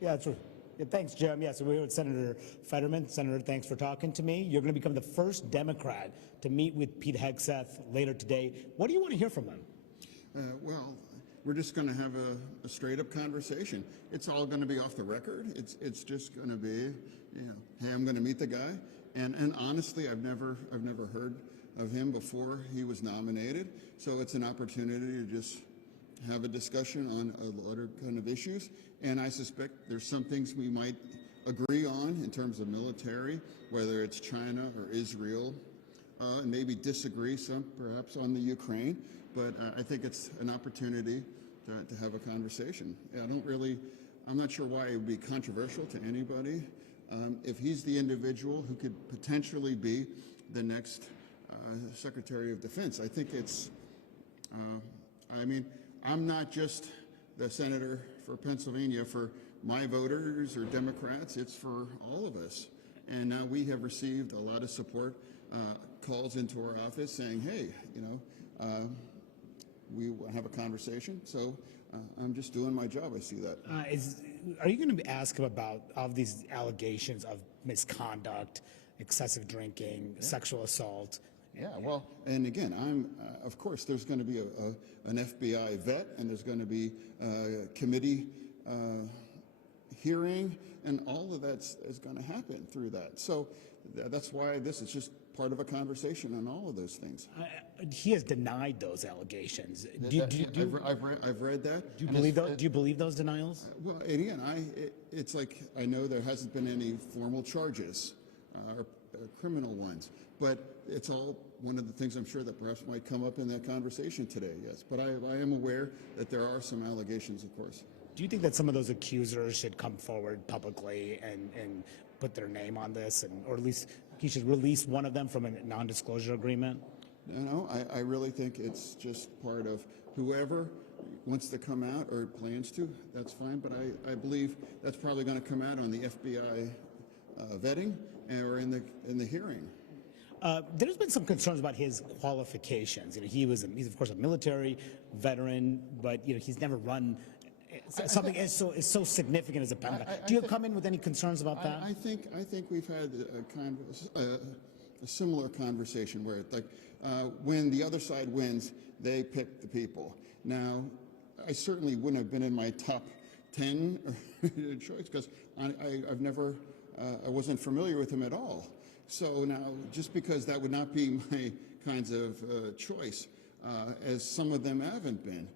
Yeah, that's right. Yeah, thanks, Jim. Yeah, so we're with Senator Fetterman. Senator, thanks for talking to me. You're going to become the first Democrat to meet with Pete Hegseth later today. What do you want to hear from him? Well, we're just going to have a straight-up conversation. It's all going to be off the record. It's just going to be, hey, I'm going to meet the guy. And honestly, I've never heard of him before he was nominated. So it's an opportunity to just have a discussion on a lot of kind of issues. And I suspect there's some things we might agree on in terms of military, whether it's China or Israel, and maybe disagree some perhaps on the Ukraine. But I think it's an opportunity to have a conversation. I'm not sure why it would be controversial to anybody. If he's the individual who could potentially be the next Secretary of Defense, I think it's, I'm not just the senator for Pennsylvania for my voters or Democrats, it's for all of us. And now we have received a lot of support, calls into our office saying, hey, we have a conversation. So I'm just doing my job. I see that. Are you going to ask him about all of these allegations of misconduct, excessive drinking, sexual assault? Yeah, well, and again, of course, there's going to be an FBI vet, and there's going to be a committee hearing, and all of that is going to happen through that. So that's why this is just part of a conversation on all of those things. He has denied those allegations. I've read that. Do you believe those denials? Well, again, it's like I know there hasn't been any formal charges or criminal ones, but it's all one of the things I'm sure that perhaps might come up in that conversation today, yes. But I am aware that there are some allegations, of course. Do you think that some of those accusers should come forward publicly and put their name on this, or at least he should release one of them from a non-disclosure agreement? No, I really think it's just part of whoever wants to come out or plans to, that's fine. But I believe that's probably going to come out on the FBI vetting or in the hearing. There's been some concerns about his qualifications. He's of course a military veteran, but he's never run something as so significant as a Pentagon. Do you come in with any concerns about that? I think we've had a kind of a similar conversation where when the other side wins, they pick the people. Now, I certainly wouldn't have been in my top 10 choice because I wasn't familiar with him at all. So now, just because that would not be my kinds of choice, as some of them haven't been,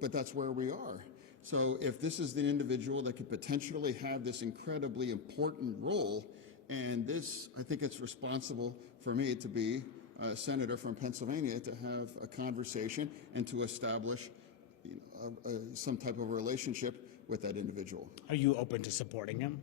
but that's where we are. So if this is the individual that could potentially have this incredibly important role, and this, I think it's responsible for me to be a senator from Pennsylvania to have a conversation and to establish some type of relationship with that individual. Are you open to supporting him?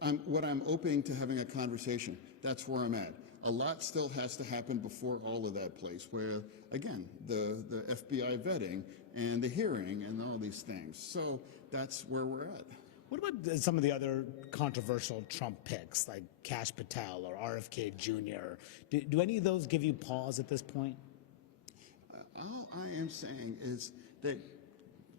I'm open to having a conversation. That's where I'm at. A lot still has to happen before all of that place, where, again, the FBI vetting and the hearing and all these things. So that's where we're at. What about some of the other controversial Trump picks, like Kash Patel or RFK Jr.? Do any of those give you pause at this point? All I am saying is that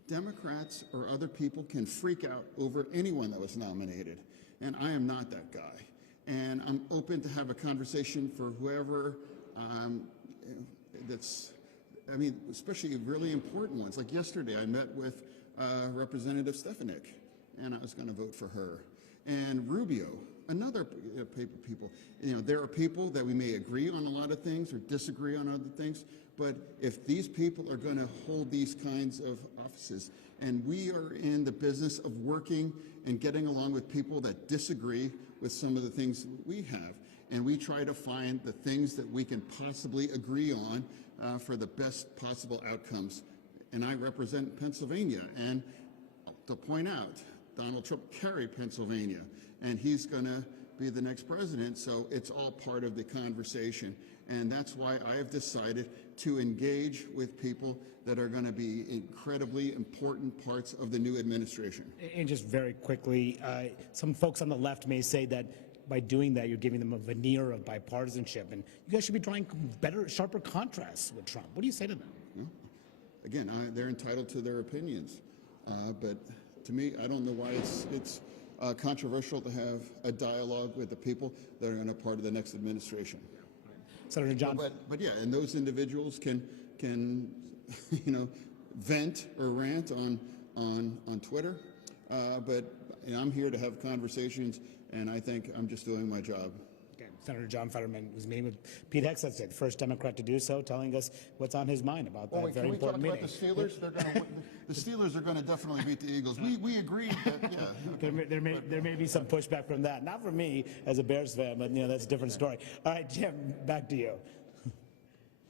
Democrats or other people can freak out over anyone that was nominated, and I am not that guy. And I'm open to have a conversation for whoever especially really important ones. Like yesterday, I met with Representative Stefanik, and I was going to vote for her. And Rubio, another people. There are people that we may agree on a lot of things or disagree on other things, but if these people are going to hold these kinds of offices, and we are in the business of working and getting along with people that disagree with some of the things we have, and we try to find the things that we can possibly agree on for the best possible outcomes. And I represent Pennsylvania, and to point out, Donald Trump carried Pennsylvania, and he's going to be the next president, so it's all part of the conversation. And that's why I have decided to engage with people that are going to be incredibly important parts of the new administration. And just very quickly, some folks on the left may say that by doing that, you're giving them a veneer of bipartisanship, and you guys should be drawing better, sharper contrasts with Trump. What do you say to them? Well, again, they're entitled to their opinions, but to me, I don't know why it's controversial to have a dialogue with the people that are going to part of the next administration. Senator John. But yeah, and those individuals can vent or rant on Twitter. But I'm here to have conversations, and I think I'm just doing my job. Okay. Senator John Fetterman was meeting with Pete Hegseth today, the first Democrat to do so, telling us what's on his mind about that very important meeting. Can we talk about the Steelers? The Steelers are going to definitely beat the Eagles. We agreed that, yeah. Okay. There may be some pushback from that. Not from me as a Bears fan, but that's a different story. All right, Jim, back to you.